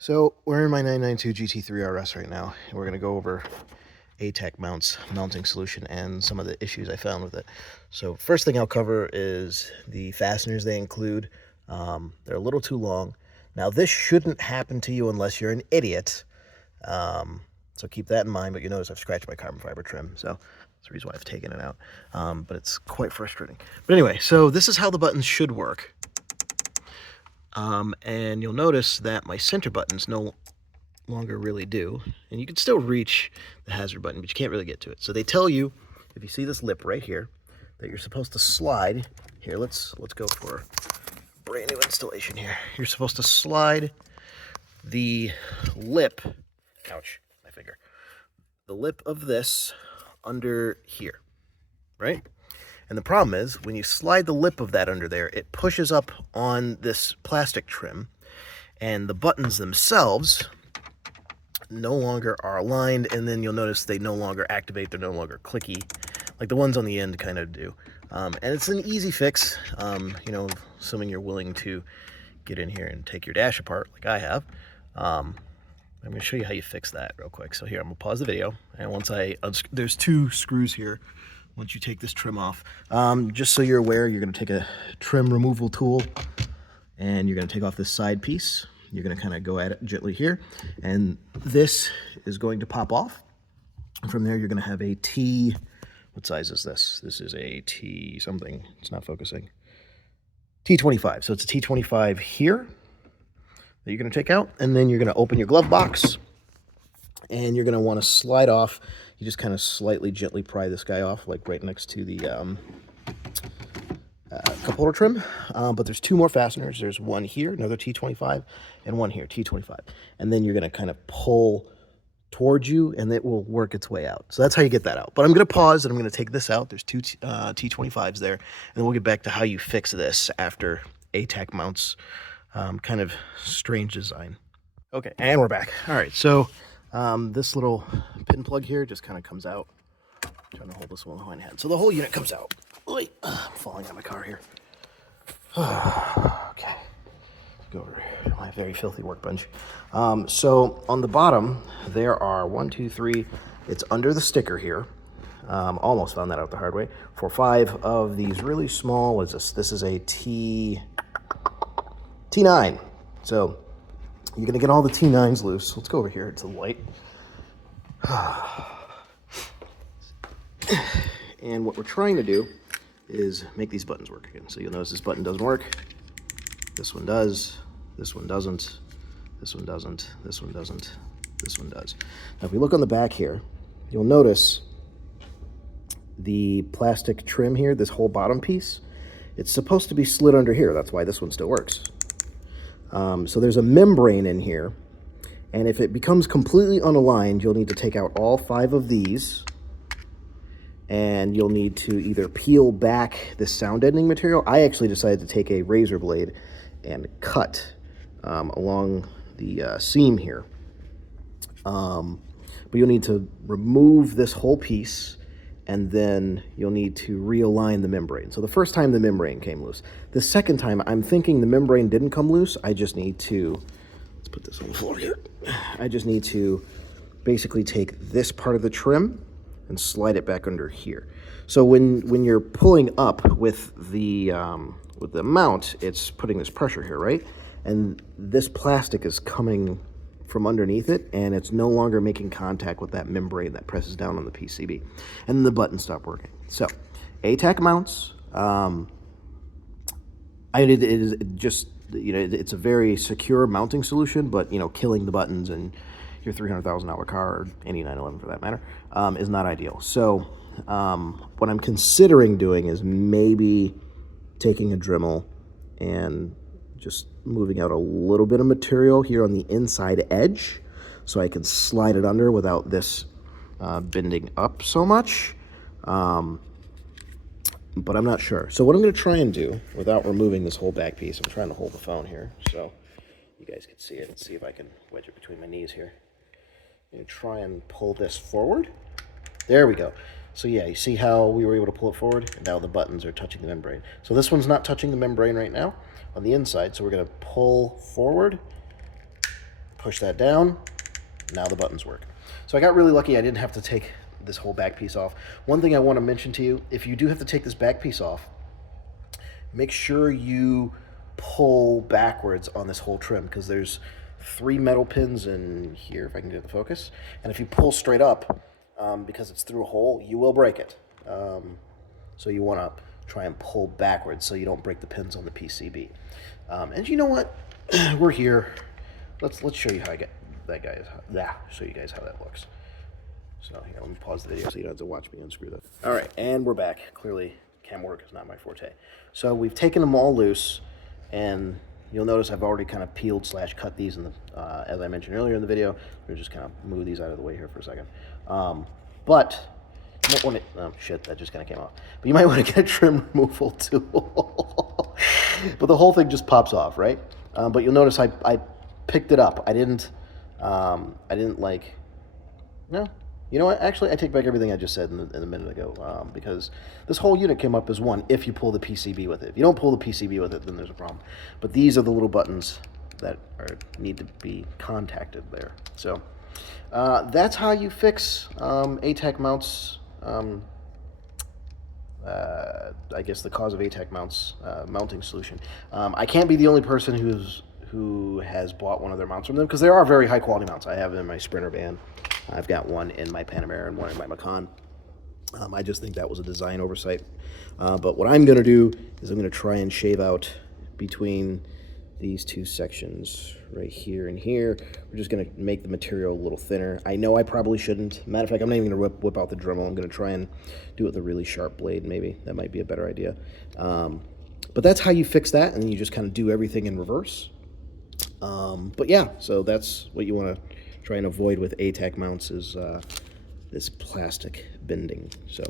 So we're in my 992 GT3 RS right now, and we're going to go over A-TACH mounting solution and some of the issues I found with it. So first thing I'll cover is the fasteners they include. They're a little too long. Now this shouldn't happen to you unless you're an idiot. So keep that in mind, but you notice I've scratched my carbon fiber trim, so that's the reason why I've taken it out. But it's quite frustrating. But anyway, so this is how the buttons should work. And you'll notice that my center buttons no longer really do, and you can still reach the hazard button, but you can't really get to it. So they tell you, if you see this lip right here, that you're supposed to slide. Here, let's go for a brand new installation here. You're supposed to slide the lip, ouch, my finger, the lip of this under here, right? And the problem is, when you slide the lip of that under there, it pushes up on this plastic trim, and the buttons themselves no longer are aligned, and then you'll notice they no longer activate, they're no longer clicky, like the ones on the end kind of do. And it's an easy fix, you know, assuming you're willing to get in here and take your dash apart, like I have. I'm going to show you how you fix that real quick. So here, I'm going to pause the video, and once there's two screws here. Once you take this trim off, just so you're aware, you're going to take a trim removal tool and you're going to take off this side piece. You're going to kind of go at it gently here, and this is going to pop off. From there, you're going to have a T, what size is this? This is a T something, it's not focusing. T25, so it's a T25 here that you're going to take out, and then you're going to open your glove box, and you're going to want to slide off. You just kind of slightly gently pry this guy off, like right next to the cup holder trim. But there's two more fasteners. There's one here, another T25, and one here, T25. And then you're going to kind of pull towards you, and it will work its way out. So that's how you get that out. But I'm going to pause, and I'm going to take this out. There's two T25s there, and then we'll get back to how you fix this after A-TACH mounts. Kind of strange design. Okay, and we're back. All right, so this little pin plug here just kind of comes out. I'm trying to hold this one in my hand. So the whole unit comes out. Wait, I'm falling out of my car here. Okay, go over here. My very filthy workbench. So on the bottom, there are 1, 2, 3. It's under the sticker here. Almost found that out the hard way. For 5 of these really small, what is this? This is a T9. So you're going to get all the T9s loose. Let's go over here to the light. And what we're trying to do is make these buttons work again. So you'll notice this button doesn't work. This one does. This one doesn't. This one doesn't. This one doesn't. This one does. Now if we look on the back here, you'll notice the plastic trim here, this whole bottom piece, it's supposed to be slid under here. That's why this one still works. So there's a membrane in here, and if it becomes completely unaligned, you'll need to take out all 5 of these, and you'll need to either peel back this sound deadening material. I actually decided to take a razor blade and cut along the seam here. But you'll need to remove this whole piece, and then you'll need to realign the membrane. So the first time the membrane came loose. The second time, I'm thinking the membrane didn't come loose. I just need to, let's put this on the floor here. I just need to basically take this part of the trim and slide it back under here. So when you're pulling up with the mount, it's putting this pressure here, right? And this plastic is coming from underneath it, and it's no longer making contact with that membrane that presses down on the PCB, and the button stopped working. So A-TACH mounts, it is just, you know, it's a very secure mounting solution, but you know, killing the buttons in your $300,000 car, or any 911 for that matter, is not ideal. So what I'm considering doing is maybe taking a Dremel and just moving out a little bit of material here on the inside edge so I can slide it under without this bending up so much. But I'm not sure. So what I'm going to try and do, without removing this whole back piece, I'm trying to hold the phone here so you guys can see it, and see if I can wedge it between my knees here. I'm going to try and pull this forward. There we go. So yeah, you see how we were able to pull it forward? And now the buttons are touching the membrane. So this one's not touching the membrane right now on the inside, so we're going to pull forward, Push that down. Now the buttons work. So I got really lucky. I didn't have to take this whole back piece off. One thing I want to mention to you, if you do have to take this back piece off, make sure you pull backwards on this whole trim, because there's 3 metal pins in here, if I can get the focus. And if you pull straight up, because it's through a hole, you will break it. So you want to try and pull backwards so you don't break the pins on the PCB. And you know what? We're here. Let's show you how I get that guy. Show you guys how that looks. So here, let me pause the video so you don't have to watch me unscrew that. All right, and we're back. Clearly, cam work is not my forte. So we've taken them all loose, and you'll notice I've already kind of peeled / cut these in the, as I mentioned earlier in the video. We'll just kind of move these out of the way here for a second. But you might want to, oh shit, that just kind of came off. But you might want to get a trim removal tool. But the whole thing just pops off, right? But you'll notice I picked it up. I didn't like, no. You know what? Actually, I take back everything I just said in a minute ago, because this whole unit came up as one if you pull the PCB with it. If you don't pull the PCB with it, then there's a problem. But these are the little buttons that need to be contacted there. So that's how you fix A-TACH mounts. I guess the cause of A-TACH mounts mounting solution. I can't be the only person who has bought one of their mounts from them, because they are very high quality mounts. I have them in my Sprinter van. I've got one in my Panamera and one in my Macan. I just think that was a design oversight. But what I'm going to do is I'm going to try and shave out between these 2 sections right here and here. We're just going to make the material a little thinner. I know I probably shouldn't. Matter of fact, I'm not even going to whip out the Dremel. I'm going to try and do it with a really sharp blade, maybe. That might be a better idea. But that's how you fix that, and then you just kind of do everything in reverse. But yeah, so that's what you want to try and avoid with A-TACH mounts is this plastic bending. So